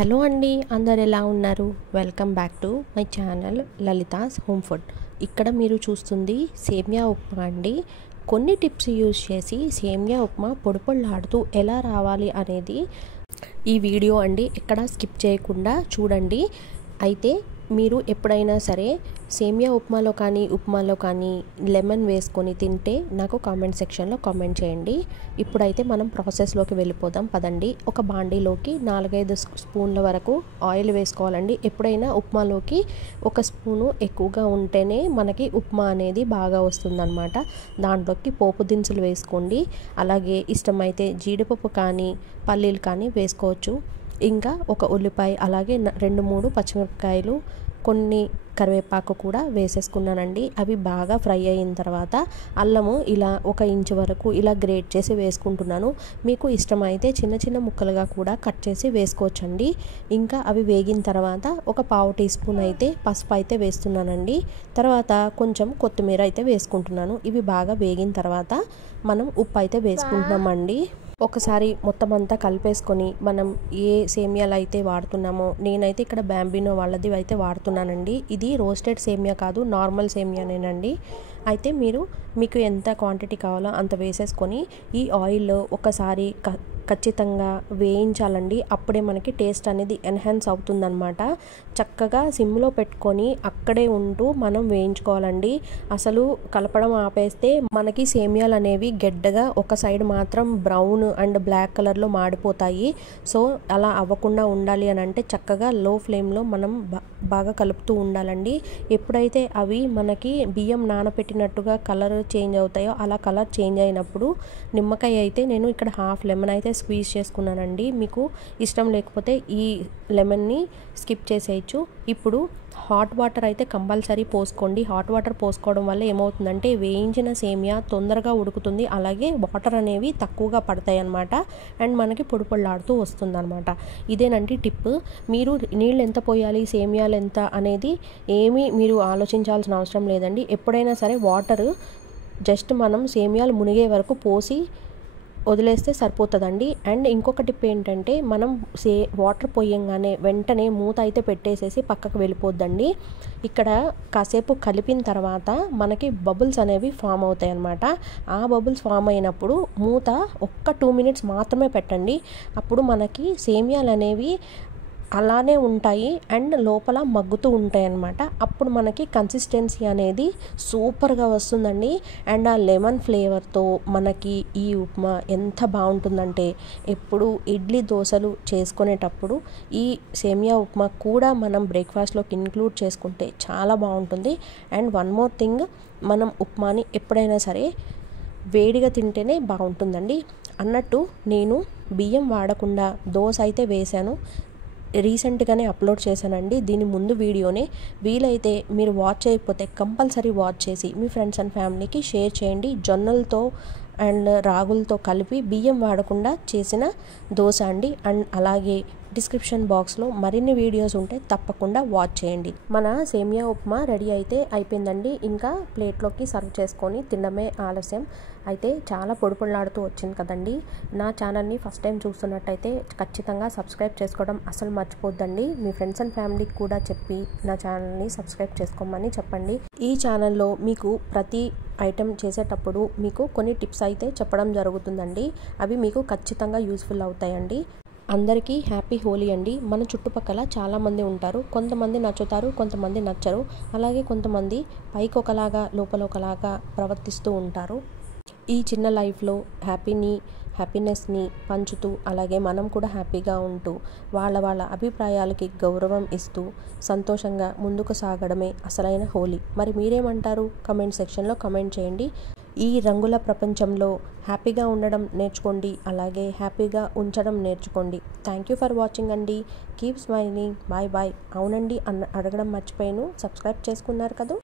Hello అండి, అందరు ఎలా ఉన్నారు? Welcome back to my channel Lalitha's home food. ఇక్కడ మీరు చూస్తుంది సేమియా ఉప్మా అండి. కొన్ని టిప్స్ యూజ్ చేసి సేమియా ఉప్మా పొడిపొడిలాడుతూ ఎలా రావాలి అనేది ఈ వీడియో అండి. ఎక్కడ స్కిప్ చేయకుండా చూడండి. అయితే మీరు ఎప్పుడైనా సరే సేమియా ఉప్మాలో కానీ లెమన్ వేసుకొని తింటే నాకు కామెంట్ సెక్షన్లో కామెంట్ చేయండి. ఇప్పుడైతే మనం ప్రాసెస్లోకి వెళ్ళిపోదాం పదండి. ఒక బాండీలోకి 4-5 స్పూన్ల వరకు ఆయిల్ వేసుకోవాలండి. ఎప్పుడైనా ఉప్మాలోకి 1 స్పూను ఎక్కువగా ఉంటేనే మనకి ఉప్మా అనేది బాగా వస్తుందన్నమాట. దాంట్లోకి పోపు దినుసులు వేసుకోండి. అలాగే ఇష్టమైతే జీడిపప్పు కానీ పల్లీలు కానీ వేసుకోవచ్చు. ఇంకా ఒక ఉల్లిపాయ, అలాగే 2-3 పచ్చిమిరపకాయలు, కొన్ని కరివేపాకు కూడా వేసేసుకున్నానండి. అవి బాగా ఫ్రై అయిన తర్వాత అల్లము ఇలా 1 ఇంచు వరకు ఇలా గ్రేట్ చేసి వేసుకుంటున్నాను. మీకు ఇష్టమైతే చిన్న చిన్న ముక్కలుగా కూడా కట్ చేసి వేసుకోవచ్చండి. ఇంకా అవి వేగిన తర్వాత ఒక 1/2 టీ స్పూన్ అయితే పసుపు అయితే వేస్తున్నానండి. తర్వాత కొంచెం కొత్తిమీర అయితే వేసుకుంటున్నాను. ఇవి బాగా వేగిన తర్వాత మనం ఉప్పు అయితే వేసుకుంటున్నామండి. ఒకసారి మొత్తం అంతా కలిపేసుకొని మనం ఏ సేమియాలు అయితే వాడుతున్నామో, నేనైతే ఇక్కడ బ్యాంబినో వాళ్ళది అయితే వాడుతున్నానండి. ఇది రోస్టెడ్ సేమియా కాదు, నార్మల్ సేమియానేనండి. అయితే మీకు ఎంత క్వాంటిటీ కావాలో అంత వేసేసుకొని ఈ ఆయిల్ ఒకసారి ఖచ్చితంగా వేయించాలండి. అప్పుడే మనకి టేస్ట్ అనేది ఎన్హాన్స్ అవుతుందన్నమాట. చక్కగా సిమ్లో పెట్టుకొని అక్కడే ఉంటూ మనం వేయించుకోవాలండి. అసలు కలపడం ఆపేస్తే మనకి సేమియాలు అనేవి గెడ్డగా ఒక సైడ్ మాత్రం బ్రౌన్ అండ్ బ్లాక్ కలర్లో మాడిపోతాయి. సో అలా అవ్వకుండా ఉండాలి అని అంటే చక్కగా లో ఫ్లేమ్లో మనం బాగా కలుపుతూ ఉండాలండి. ఎప్పుడైతే అవి మనకి బియ్యం నానబెట్టినట్టుగా కలర్ చేంజ్ అవుతాయో, అలా కలర్ చేంజ్ అయినప్పుడు నిమ్మకాయ అయితే నేను ఇక్కడ 1/2 లెమన్ అయితే స్క్వీజ్ చేసుకున్నానండి. మీకు ఇష్టం లేకపోతే ఈ లెమన్ని స్కిప్ చేసేయచ్చు. ఇప్పుడు హాట్ వాటర్ అయితే కంపల్సరీ పోసుకోండి. హాట్ వాటర్ పోసుకోవడం వల్ల ఏమవుతుందంటే వేయించిన సేమియా తొందరగా ఉడుకుతుంది. అలాగే వాటర్ అనేవి తక్కువగా పడతాయి అన్నమాట. అండ్ మనకి పొడిపొడిలాడుతూ వస్తుంది అనమాట. ఇదేనండి టిప్. మీరు నీళ్ళు ఎంత పోయాలి, సేమియాలు ఎంత అనేది ఏమీ మీరు ఆలోచించాల్సిన అవసరం లేదండి. ఎప్పుడైనా సరే వాటర్ జస్ట్ మనం సేమియాలు మునిగే వరకు పోసి వదిలేస్తే సరిపోతుందండి. అండ్ ఇంకొక టిప్ ఏంటంటే మనం వాటర్ పోయంగానే వెంటనే మూత అయితే పెట్టేసేసి పక్కకు వెళ్ళిపోద్దండి. ఇక్కడ కాసేపు కలిపిన తర్వాత మనకి బబుల్స్ అనేవి ఫామ్ అవుతాయి అన్నమాట. ఆ బబుల్స్ ఫామ్ అయినప్పుడు మూత ఒక్క 2 మినిట్స్ మాత్రమే పెట్టండి. అప్పుడు మనకి సేమియాలు అనేవి అలానే ఉంటాయి అండ్ లోపల మగ్గుతూ ఉంటాయి అన్నమాట. అప్పుడు మనకి కన్సిస్టెన్సీ అనేది సూపర్గా వస్తుందండి. అండ్ ఆ లెమన్ ఫ్లేవర్తో మనకి ఈ ఉప్మా ఎంత బాగుంటుందంటే, ఎప్పుడు ఇడ్లీ దోశలు చేసుకునేటప్పుడు ఈ సేమియా ఉప్మా కూడా మనం బ్రేక్ఫాస్ట్లోకి ఇంక్లూడ్ చేసుకుంటే చాలా బాగుంటుంది. అండ్ వన్ మోర్ థింగ్, మనం ఉప్మాని ఎప్పుడైనా సరే వేడిగా తింటేనే బాగుంటుందండి. అన్నట్టు నేను బియ్యం వాడకుండా దోశ అయితే వేశాను. రీసెంట్గానే అప్లోడ్ చేశానండి. దీని ముందు వీడియోనే. వీలైతే మీరు వాచ్ చేయకపోతే కంపల్సరీ వాచ్ చేసి మీ ఫ్రెండ్స్ అండ్ ఫ్యామిలీకి షేర్ చేయండి. జొన్నలతో అండ్ రాగులతో కలిపి బియ్యం వాడకుండా చేసిన దోశ అండి. అండ్ అలాగే డిస్క్రిప్షన్ బాక్స్లో మరిన్ని వీడియోస్ ఉంటే తప్పకుండా వాచ్ చేయండి. మన సేమియా ఉప్మా రెడీ అయితే అయిపోయిందండి. ఇంకా ప్లేట్లోకి సర్వ్ చేసుకొని తినడమే ఆలస్యం. అయితే చాలా పొడిపొడిలాడుతూ వచ్చింది కదండి. నా ఛానల్ని ఫస్ట్ టైం చూస్తున్నట్టయితే ఖచ్చితంగా సబ్స్క్రైబ్ చేసుకోవడం అసలు మర్చిపోద్దండి. మీ ఫ్రెండ్స్ అండ్ ఫ్యామిలీకి కూడా చెప్పి నా ఛానల్ని సబ్స్క్రైబ్ చేసుకోమని చెప్పండి. ఈ ఛానల్లో మీకు ప్రతి ఐటెం చేసేటప్పుడు మీకు కొన్ని టిప్స్ అయితే చెప్పడం జరుగుతుందండి. అవి మీకు ఖచ్చితంగా యూస్ఫుల్ అవుతాయండి. అందరికీ హ్యాపీ హోలీ అండి. మన చుట్టుపక్కల చాలామంది ఉంటారు. కొంతమంది నచ్చుతారు, కొంతమంది నచ్చరు. అలాగే కొంతమంది పైకి ఒకలాగా లోపల ఒకలాగా ప్రవర్తిస్తూ ఉంటారు. ఈ చిన్న లైఫ్లో హ్యాపీనెస్ని పంచుతూ, అలాగే మనం కూడా హ్యాపీగా ఉంటూ వాళ్ళ అభిప్రాయాలకి గౌరవం ఇస్తూ సంతోషంగా ముందుకు సాగడమే అసలైన హోలీ. మరి మీరేమంటారు? కమెంట్ సెక్షన్లో కమెంట్ చేయండి. ఈ రంగుల ప్రపంచంలో హ్యాపీగా ఉండడం నేర్చుకోండి, అలాగే హ్యాపీగా ఉంచడం నేర్చుకోండి. థ్యాంక్ యూ ఫర్ వాచింగ్ అండి. Keep smiling. Bye bye. అవునండి, అడగడం మర్చిపోయాను. సబ్స్క్రైబ్ చేసుకున్నారు కదా?